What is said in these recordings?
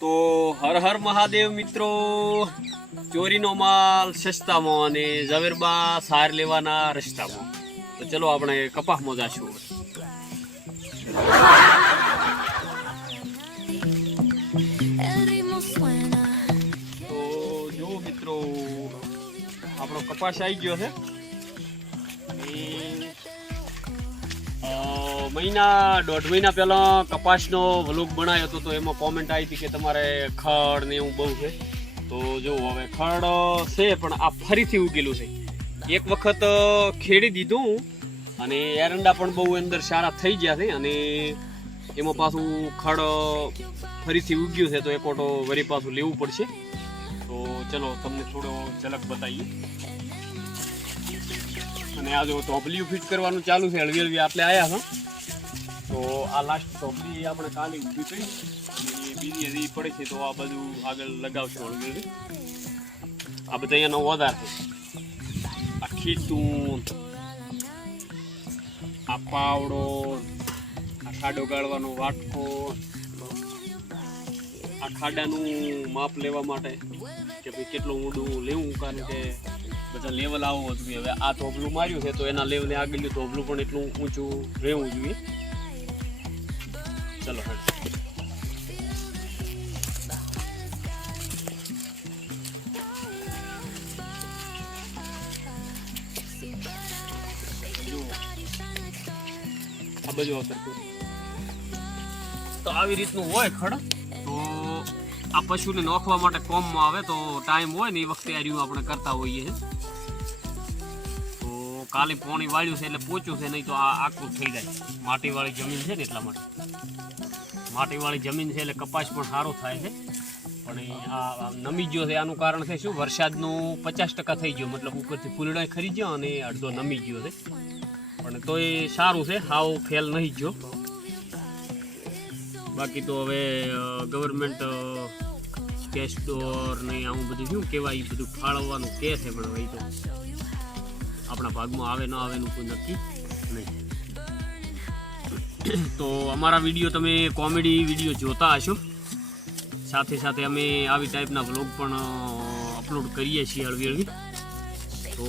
તો હર હર મહાદેવ મિત્રો. ચોરીનો માલ સસ્તામાં અને ઝવેરબા સાર લેવાના રસ્તામાં. તો ચલો આપણે કપાસમાં જાશું. તો જો મિત્રો, આપણો કપાસ આવી ગયો છે. મહિના, દોઢ મહિના પહેલાં કપાસનો વ્લોગ બનાવ્યો હતો, તો એમાં કોમેન્ટ આવી હતી કે તમારે ખડ ને એવું બહુ છે. તો જો હવે ખડ છે, પણ આ ફરીથી ઉગેલું છે. એક વખત ખેડી દીધું અને એરંડા પણ બહુ અંદર સારા થઈ ગયા છે, અને એમાં પાછું ખડ ફરીથી ઉગ્યું છે, તો એ ઓટો વરી પાછું લેવું પડશે. તો ચલો, તમને થોડો ઝલક બતાવીએ. અને આ જો ટોપલીઓ ફિટ કરવાનું ચાલુ છે, હળવી હળવી આપણે આવ્યા હતા તો આ લાસ્ટ ટોપલી આપણે કાલે ઊભી કરી અને બીજી હજી પડે છે તો આ બધું આગળ લગાવશું હળવી આ બધા અહીંયાનો વધાર છે. આ ખીટું આ પાવડો, આ ખાડો ગાળવાનો વાટકો, આ ખાડાનું માપ લેવા માટે કે ભાઈ કેટલું ઊંડું લેવું, કારણ કે બધા લેવલ આવવો જોઈએ હવે આ ધોબલું માર્યું છે, તો એના લેવલે આગળનું ધોબલું પણ એટલું ઊંચું રહેવું જોઈએ. ચલો. આ બાજુ તો આવી રીતનું હોય ખડ, તો આ પશુને નોખવા માટે કોમમાં આવે તો ટાઈમ હોય ને એ વખતે આ આપણે કરતા હોઈએ છીએ કાલે પોણી વાળ્યું છે એટલે પોચ્યું છે, નહીં તો આ આખું થઈ જાય. માટીવાળી જમીન છે ને એટલા માટે. માટીવાળી જમીન છે એટલે કપાસ પણ સારો થાય છે. પણ આ નમી ગયો છે, આનું કારણ છે શું? વરસાદનું પચાસ ટકા થઈ ગયો, મતલબ ઉપરથી ફૂલડા ખરી ગયો અને અડધો નમી ગયો છે. પણ તો એ સારું છે, હાવ ફેલ નહીં ગયો. બાકી તો હવે ગવર્મેન્ટ કેશ ડોર ને આવું બધું શું કહેવાય, એ બધું ફાળવવાનું કહે છે, પણ હવે તો આપણા ભાગમાં આવે, ન આવે એનું કોઈ નક્કી નહીં. તો અમારા વીડિયો તમે કોમેડી વીડિયો જોતા હશો. સાથે સાથે અમે આવી ટાઈપના વ્લોગ પણ અપલોડ કરીએ છીએ હળવી હળવી. તો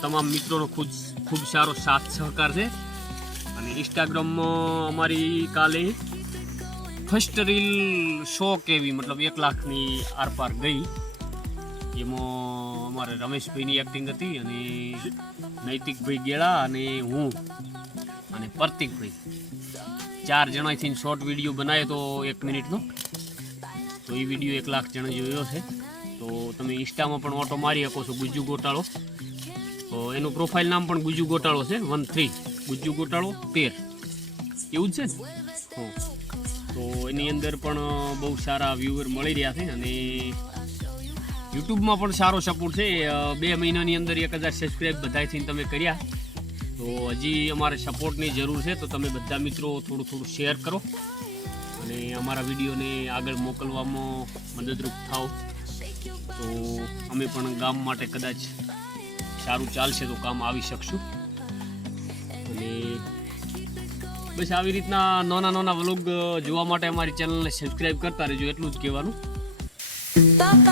તમામ મિત્રોનો ખૂબ ખૂબ સારો સાથ સહકાર છે. અને ઇન્સ્ટાગ્રામમાં અમારી કાલે ફર્સ્ટ રીલ સો કેવી, મતલબ એક લાખની આરપાર ગઈ. એમાં અમારે રમેશભાઈની એક્ટિંગ હતી અને નૈતિકભાઈ ગેળા અને હું અને પ્રતિકભાઈ. ચાર જણાથી શોર્ટ વીડિયો બનાવ્યો તો એક મિનિટનો. તો એ વીડિયો એક લાખ જણા જોયો છે. તો તમે ઇન્સ્ટામાં પણ ઓટો મારી શકો છો ગુજ્જુ ગોટાળો. તો એનું પ્રોફાઇલ નામ પણ ગુજ્જુ ગોટાળો છે. વન થ્રી ગુજ્જુ ગોટાળો તેર. એવું જ છે ને? તો એની અંદર પણ બહુ સારા વ્યૂઅર મળી રહ્યા છે અને યુટ્યુબમાં પણ સારો સપોર્ટ છે. બે મહિનાની અંદર એક હજાર સબસ્ક્રાઈબ બધાથી તમે કર્યા. તો હજી અમારે સપોર્ટની જરૂર છે, તો તમે બધા મિત્રો થોડું થોડું શેર કરો. અને અમારા વિડીયોને આગળ મોકલવામાં મદદરૂપ થાઓ. તો અમે પણ ગામ માટે કદાચ સારું ચાલશે તો કામ આવી શકશું. અને બસ આવી રીતના નાના નાના વ્લોગ જોવા માટે અમારી ચેનલને સબસ્ક્રાઈબ કરતા રહેજો, એટલું જ કહેવાનું.